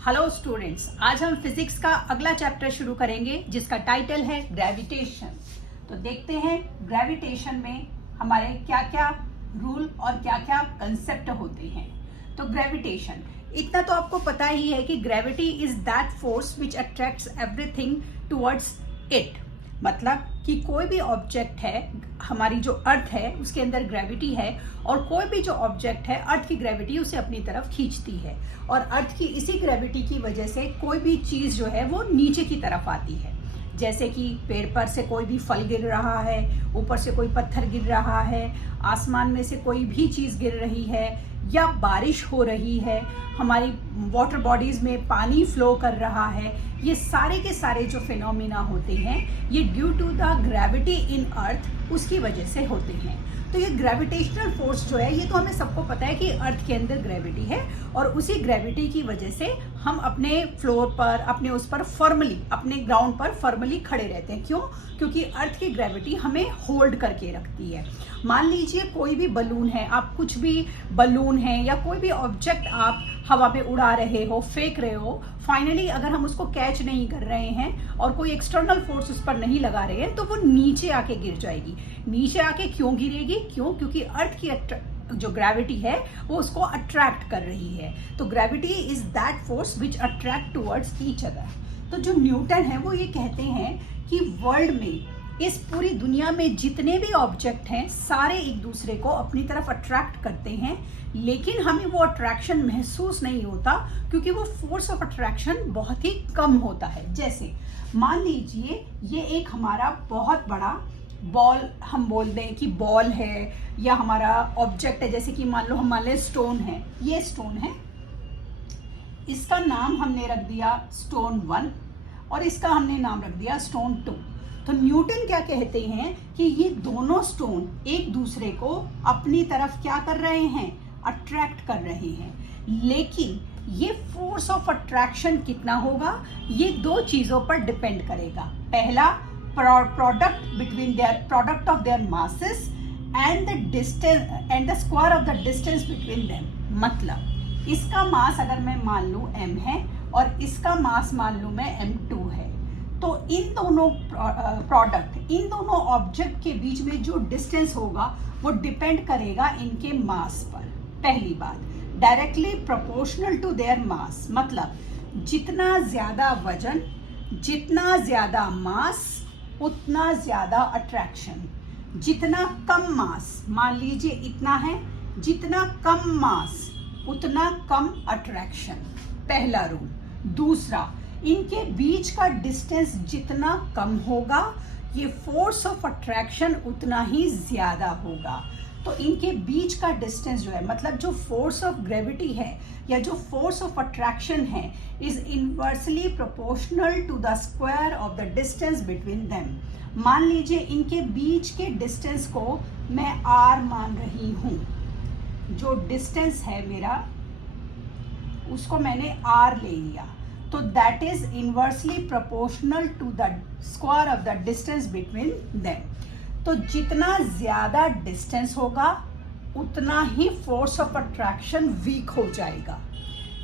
Hello students, आज हम physics का अगला चैप्टर शुरू करेंगे जिसका टाइटल है ग्रेविटेशन। तो देखते हैं ग्रेविटेशन में हमारे क्या क्या रूल और क्या क्या कंसेप्ट होते हैं। तो ग्रेविटेशन, इतना तो आपको पता ही है कि gravity is that force which attracts everything towards it. मतलब कि कोई भी ऑब्जेक्ट है, हमारी जो अर्थ है उसके अंदर ग्रेविटी है और कोई भी जो ऑब्जेक्ट है अर्थ की ग्रेविटी उसे अपनी तरफ खींचती है और अर्थ की इसी ग्रेविटी की वजह से कोई भी चीज़ जो है वो नीचे की तरफ आती है। जैसे कि पेड़ पर से कोई भी फल गिर रहा है, ऊपर से कोई पत्थर गिर रहा है, आसमान में से कोई भी चीज़ गिर रही है या बारिश हो रही है, हमारी वाटर बॉडीज़ में पानी फ्लो कर रहा है, ये सारे के सारे जो फिनोमिना होते हैं ये ड्यू टू द ग्रेविटी इन अर्थ उसकी वजह से होते हैं। तो ये ग्रेविटेशनल फोर्स जो है ये तो हमें सबको पता है कि अर्थ के अंदर ग्रेविटी है और उसी ग्रेविटी की वजह से हम अपने फ्लोर पर, अपने उस पर फर्मली, अपने ग्राउंड पर फर्मली खड़े रहते हैं। क्यों? क्योंकि अर्थ की ग्रेविटी हमें होल्ड करके रखती है। मान लीजिए कोई भी बलून है, आप कुछ भी बलून है या कोई भी ऑब्जेक्ट आप हवा में उड़ा रहे हो, फेंक रहे हो, फाइनली अगर हम उसको कैच नहीं कर रहे हैं और कोई एक्सटर्नल फोर्स उस पर नहीं लगा रहे हैं तो वो नीचे आके गिर जाएगी। नीचे आके क्यों गिरेगी? क्यों? क्योंकि अर्थ की जो ग्रेविटी है वो उसको अट्रैक्ट कर रही है। तो gravity is that force which attract towards each other. तो जो न्यूटन है वो ये कहते हैं कि वर्ल्ड में, इस पूरी दुनिया में जितने भी ऑब्जेक्ट हैं सारे एक दूसरे को अपनी तरफ अट्रैक्ट करते हैं, लेकिन हमें वो अट्रैक्शन महसूस नहीं होता क्योंकि वो फोर्स ऑफ अट्रैक्शन बहुत ही कम होता है। जैसे मान लीजिए ये एक हमारा बहुत बड़ा बॉल, हम बोल दें कि बॉल है या हमारा ऑब्जेक्ट है, जैसे कि मान लो हम मान लें स्टोन है, ये स्टोन है, इसका नाम हमने रख दिया स्टोन 1 और इसका हमने नाम रख दिया स्टोन 2। तो न्यूटन क्या कहते हैं कि ये दोनों स्टोन एक दूसरे को अपनी तरफ क्या कर रहे हैं? अट्रैक्ट कर रहे हैं। लेकिन ये फोर्स ऑफ अट्रैक्शन कितना होगा? ये दो चीजों पर डिपेंड करेगा। पहला, product between their, product of their masses and the distance and the square of the distance between them. मतलब इसका मास अगर मैं मान लूं m है और इसका मास मान लूं मैं m2 है, तो इन दोनों प्रोडक्ट, इन दोनों ऑब्जेक्ट के बीच में जो डिस्टेंस होगा वो डिपेंड करेगा इनके मास पर। पहली बात, directly proportional to their mass. मतलब जितना ज्यादा वजन, जितना ज्यादा मास, उतना ज्यादा अट्रैक्शन। जितना कम मास, मान लीजिए इतना है, जितना कम मास उतना कम अट्रैक्शन, पहला रूल। दूसरा, इनके बीच का डिस्टेंस जितना कम होगा ये फोर्स ऑफ अट्रैक्शन उतना ही ज्यादा होगा। तो इनके बीच का डिस्टेंस जो है, मतलब जो फोर्स ऑफ ग्रेविटी है या जो फोर्स ऑफ अट्रैक्शन है, is inversely proportional to the square of the distance between them. मान लीजिए इनके बीच के डिस्टेंस को मैं r मान रही हूं, जो डिस्टेंस है मेरा उसको मैंने r ले लिया, तो that is inversely proportional to the square of the distance between them. तो जितना ज्यादा डिस्टेंस होगा उतना ही फोर्स ऑफ अट्रैक्शन वीक हो जाएगा।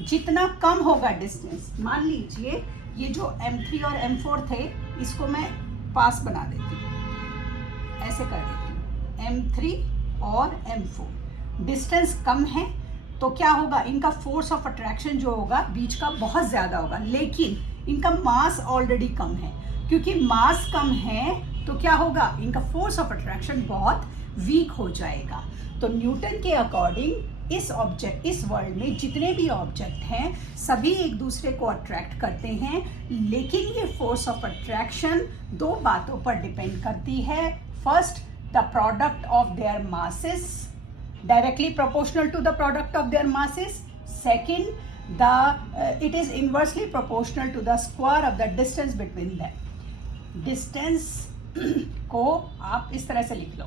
जितना कम होगा डिस्टेंस, मान लीजिए ये जो m3 और m4 थे इसको मैं पास बना देती हूँ, ऐसे कर देती हूँ, m3 और m4 डिस्टेंस कम है तो क्या होगा? इनका फोर्स ऑफ अट्रैक्शन जो होगा बीच का बहुत ज्यादा होगा, लेकिन इनका मास ऑलरेडी कम है। क्योंकि मास कम है तो क्या होगा? इनका फोर्स ऑफ अट्रैक्शन बहुत वीक हो जाएगा। तो न्यूटन के अकॉर्डिंग इस ऑब्जेक्ट, इस वर्ल्ड में जितने भी ऑब्जेक्ट हैं सभी एक दूसरे को अट्रैक्ट करते हैं, लेकिन ये फोर्स ऑफ अट्रैक्शन दो बातों पर डिपेंड करती है। First, the product of their masses, directly proportional to the product of their masses. Second, it is inversely proportional to the square of the distance between them. Distance को आप इस तरह से लिख लो,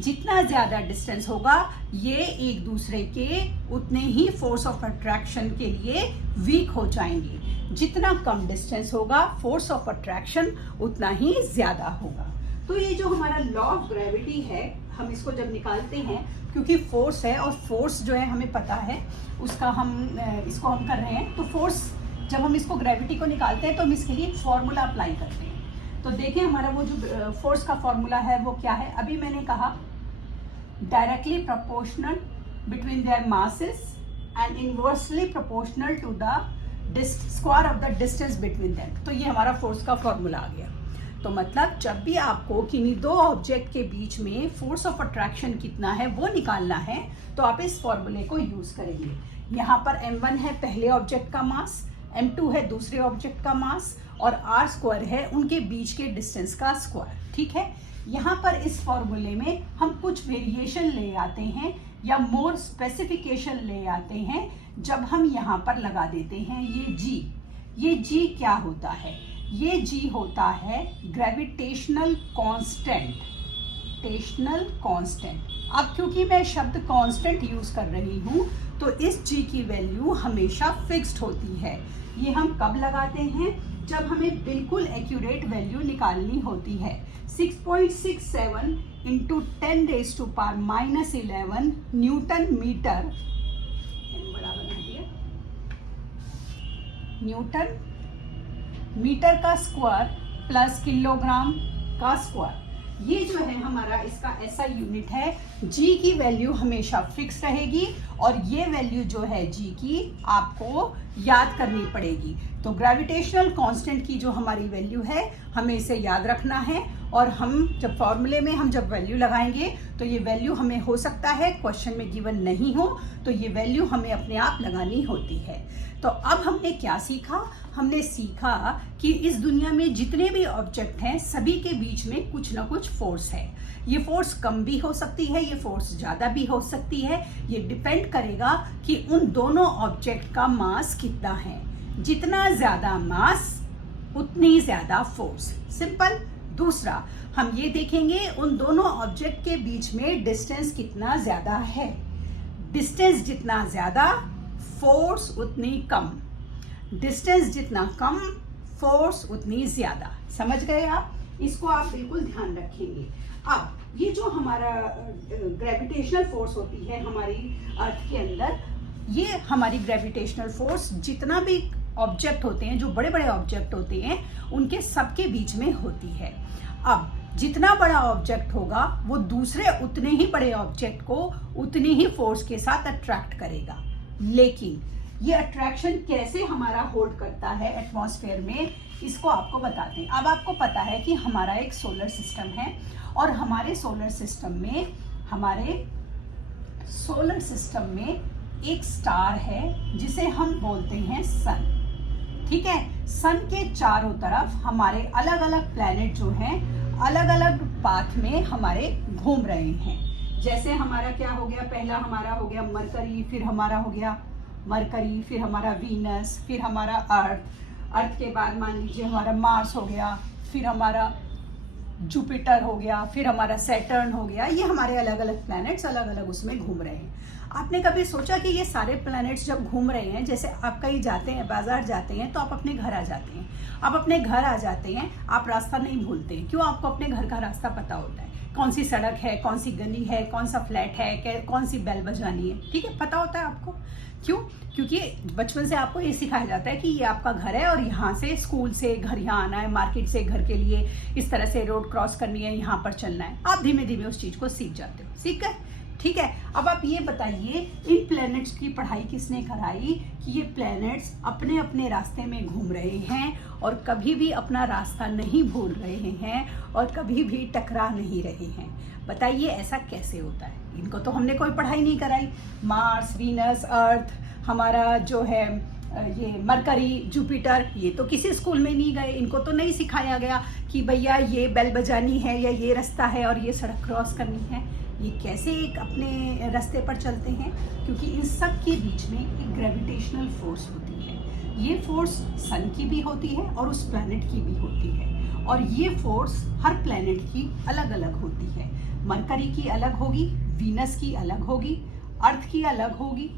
जितना ज्यादा डिस्टेंस होगा ये एक दूसरे के उतने ही फोर्स ऑफ अट्रैक्शन के लिए वीक हो जाएंगे। जितना कम डिस्टेंस होगा फोर्स ऑफ अट्रैक्शन उतना ही ज्यादा होगा। तो ये जो हमारा लॉ ऑफ ग्रेविटी है, हम इसको जब निकालते हैं क्योंकि फोर्स है और फोर्स जो है हमें पता है उसका, हम इसको हम कर रहे हैं। तो फोर्स जब हम इसको ग्रेविटी को निकालते हैं तो हम इसके लिए एक फॉर्मूला अप्लाई करते हैं। तो देखें हमारा वो जो फोर्स का फॉर्मूला है वो क्या है। अभी मैंने कहा directly proportional between their masses and inversely proportional to the square of the distance between them. तो ये हमारा फोर्स का फॉर्मूला आ गया। तो मतलब जब भी आपको किन्हीं दो ऑब्जेक्ट के बीच में फोर्स ऑफ अट्रैक्शन कितना है वो निकालना है तो आप इस फॉर्मूले को यूज करेंगे। यहाँ पर m1 है पहले ऑब्जेक्ट का मास, m2 है दूसरे ऑब्जेक्ट का मास और r स्क्वायर है उनके बीच के डिस्टेंस का स्क्वायर। ठीक है, यहाँ पर इस फॉर्मूले में हम कुछ वेरिएशन ले आते हैं या मोर स्पेसिफिकेशन ले आते हैं जब हम यहाँ पर लगा देते हैं ये g क्या होता है। ये g होता है ग्रेविटेशनल कांस्टेंट। अब क्योंकि मैं शब्द कांस्टेंट यूज कर रही हूँ तो इस g की वैल्यू हमेशा फिक्स्ड होती है। ये हम कब लगाते हैं, जब हमें बिल्कुल एक्यूरेट वैल्यू निकालनी होती है। 6.67 into 10⁻⁻11 newton metre, newton metre का स्क्वायर प्लस किलोग्राम का स्क्वायर। ये जो है हमारा इसका ऐसा यूनिट है। g की वैल्यू हमेशा फिक्स रहेगी और ये वैल्यू जो है g की आपको याद करनी पड़ेगी। तो ग्रेविटेशनल कांस्टेंट की जो हमारी वैल्यू है हमें इसे याद रखना है और हम जब फॉर्मूले में हम जब वैल्यू लगाएंगे तो ये वैल्यू हमें हो सकता है क्वेश्चन में गिवन नहीं हो तो ये वैल्यू हमें अपने आप लगानी होती है। तो अब हमने क्या सीखा, हमने सीखा कि इस दुनिया में जितने भी ऑब्जेक्ट हैं सभी के बीच में कुछ ना कुछ फोर्स है। ये फोर्स कम भी हो सकती है, ये फोर्स ज़्यादा भी हो सकती है। ये डिपेंड करेगा कि उन दोनों ऑब्जेक्ट का मास कितना है। जितना ज़्यादा मास उतनी ज़्यादा फोर्स, सिंपल। दूसरा हम ये देखेंगे उन दोनों ऑब्जेक्ट के बीच में डिस्टेंस कितना ज़्यादा है। डिस्टेंस जितना ज़्यादा फोर्स उतनी कम, डिस्टेंस जितना कम फोर्स उतनी ज़्यादा। समझ गए आप? इसको आप बिल्कुल ध्यान रखेंगे। अब ये जो हमारा ग्रेविटेशनल फोर्स होती है हमारी अर्थ के अंदर, ये हमारी ग्रेविटेशनल फोर्स जितना भी ऑब्जेक्ट होते हैं, जो बड़े बड़े ऑब्जेक्ट होते हैं, उनके सबके बीच में होती है। अब जितना बड़ा ऑब्जेक्ट होगा वो दूसरे उतने ही बड़े ऑब्जेक्ट को उतनी ही फोर्स के साथ अट्रैक्ट करेगा। लेकिन ये अट्रैक्शन कैसे हमारा होल्ड करता है एटमॉस्फेयर में, इसको आपको बताते हैं। अब आपको पता है कि हमारा एक सोलर सिस्टम है और हमारे सोलर सिस्टम में एक स्टार है जिसे हम बोलते हैं सन। ठीक है, सन के चारों तरफ हमारे अलग अलग प्लैनेट जो हैं अलग अलग पाथ में हमारे घूम रहे हैं। जैसे हमारा क्या हो गया, पहला हमारा हो गया मरकरी, फिर हमारा हो गया मरकरी, फिर हमारा वीनस, फिर हमारा अर्थ के बाद मान लीजिए हमारा मार्स हो गया, फिर हमारा जुपिटर हो गया, फिर हमारा सैटर्न हो गया। ये हमारे अलग अलग प्लैनेट्स अलग अलग उसमें घूम रहे हैं। आपने कभी सोचा कि ये सारे प्लैनेट्स जब घूम रहे हैं, जैसे आप कहीं जाते हैं, बाजार जाते हैं, तो आप अपने घर आ जाते हैं। आप अपने घर आ जाते हैं, आप रास्ता नहीं भूलते हैं। क्यों? आपको अपने घर का रास्ता पता होता है, कौन सी सड़क है, कौन सी गली है, कौन सा फ्लैट है, कौन सी बेल बजानी है। ठीक है, पता होता है आपको। क्यों? क्योंकि बचपन से आपको ये सिखाया जाता है कि ये आपका घर है और यहाँ से स्कूल से घर यहाँ आना है, मार्केट से घर के लिए इस तरह से रोड क्रॉस करनी है, यहाँ पर चलना है। आप धीमे धीमे उस चीज़ को सीख जाते हो। सीख गए? ठीक है। अब आप ये बताइए इन प्लैनेट्स की पढ़ाई किसने कराई कि ये प्लैनेट्स अपने अपने रास्ते में घूम रहे हैं और कभी भी अपना रास्ता नहीं भूल रहे हैं और कभी भी टकरा नहीं रहे हैं। बताइए ऐसा कैसे होता है? इनको तो हमने कोई पढ़ाई नहीं कराई। मार्स, वीनस, अर्थ, हमारा जो है ये मरकरी, जुपिटर, ये तो किसी स्कूल में नहीं गए। इनको तो नहीं सिखाया गया कि भैया ये बेल बजानी है या ये रास्ता है और ये सड़क क्रॉस करनी है। ये कैसे एक अपने रास्ते पर चलते हैं? क्योंकि इन सब के बीच में एक ग्रेविटेशनल फोर्स होती है। ये फोर्स सन की भी होती है और उस प्लैनेट की भी होती है और ये फोर्स हर प्लैनेट की अलग अलग होती है। मरकरी की अलग होगी, वीनस की अलग होगी, अर्थ की अलग होगी,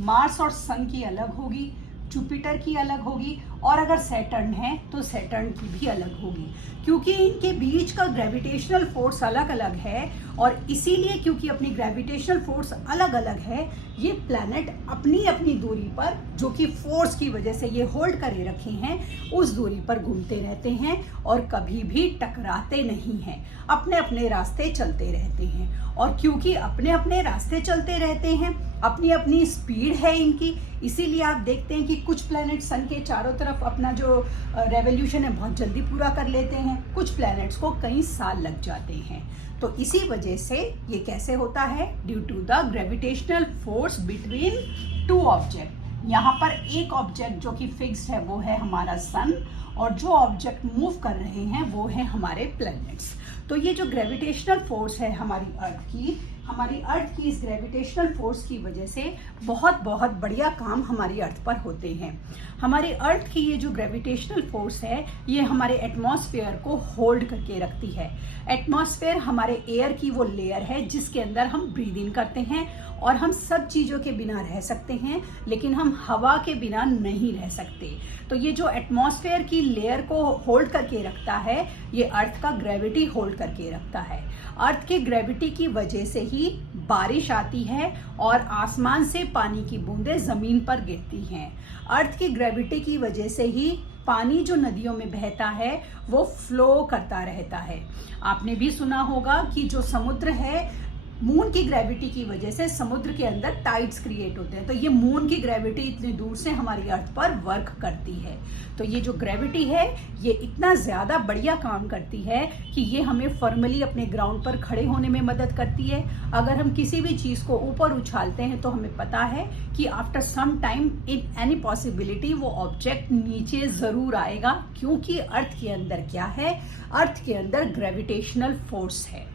मार्स और सन की अलग होगी, जुपिटर की अलग होगी, और अगर सैटर्न है तो सैटर्न की भी अलग होगी, क्योंकि इनके बीच का ग्रेविटेशनल फोर्स अलग अलग है। और इसीलिए क्योंकि अपनी ग्रेविटेशनल फोर्स अलग अलग है, ये प्लैनेट अपनी अपनी दूरी पर, जो कि फोर्स की वजह से ये होल्ड करे रखे हैं, उस दूरी पर घूमते रहते हैं और कभी भी टकराते नहीं हैं, अपने अपने रास्ते चलते रहते हैं। और क्योंकि अपने अपने रास्ते चलते रहते हैं, अपनी अपनी स्पीड है इनकी, इसीलिए आप देखते हैं कि कुछ प्लैनेट सन के चारों तरफ अपना जो रेवोल्यूशन है बहुत जल्दी पूरा कर लेते हैं, कुछ प्लैनेट्स को कई साल लग जाते हैं। तो इसी वजह से ये कैसे होता है? Due to the gravitational force between two object. यहाँ पर एक ऑब्जेक्ट जो कि फिक्स्ड है वो है हमारा सन, और जो ऑब्जेक्ट मूव कर रहे हैं वो है हमारे प्लैनेट्स। तो ये जो ग्रेविटेशनल फोर्स है हमारी अर्थ की इस ग्रेविटेशनल फोर्स की वजह से बहुत बहुत बढ़िया काम हमारी अर्थ पर होते हैं। हमारी अर्थ की ये जो ग्रेविटेशनल फोर्स है, ये हमारे एटमॉस्फेयर को होल्ड करके रखती है। एटमॉस्फेयर हमारे एयर की वो लेयर है जिसके अंदर हम ब्रीद इन करते हैं, और हम सब चीज़ों के बिना रह सकते हैं, लेकिन हम हवा के बिना नहीं रह सकते। तो ये जो एटमॉस्फेयर की लेयर को होल्ड करके रखता है, ये अर्थ का ग्रेविटी होल्ड करके रखता है। अर्थ के ग्रेविटी की वजह से ही बारिश आती है और आसमान से पानी की बूंदें ज़मीन पर गिरती हैं। अर्थ की ग्रेविटी की वजह से ही पानी जो नदियों में बहता है वो फ्लो करता रहता है। आपने भी सुना होगा कि जो समुद्र है, मून की ग्रेविटी की वजह से समुद्र के अंदर टाइड्स क्रिएट होते हैं। तो ये मून की ग्रेविटी इतनी दूर से हमारी अर्थ पर वर्क करती है। तो ये जो ग्रेविटी है ये इतना ज़्यादा बढ़िया काम करती है कि ये हमें फॉर्मली अपने ग्राउंड पर खड़े होने में मदद करती है। अगर हम किसी भी चीज़ को ऊपर उछालते हैं तो हमें पता है कि after some time in any possibility वो ऑब्जेक्ट नीचे ज़रूर आएगा, क्योंकि अर्थ के अंदर क्या है? अर्थ के अंदर ग्रेविटेशनल फोर्स है।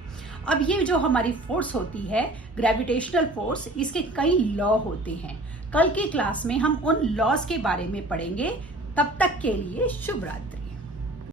अब ये जो हमारी फोर्स होती है ग्रेविटेशनल फोर्स, इसके कई लॉ होते हैं। कल की क्लास में हम उन लॉज के बारे में पढ़ेंगे। तब तक के लिए शुभ रात्रि।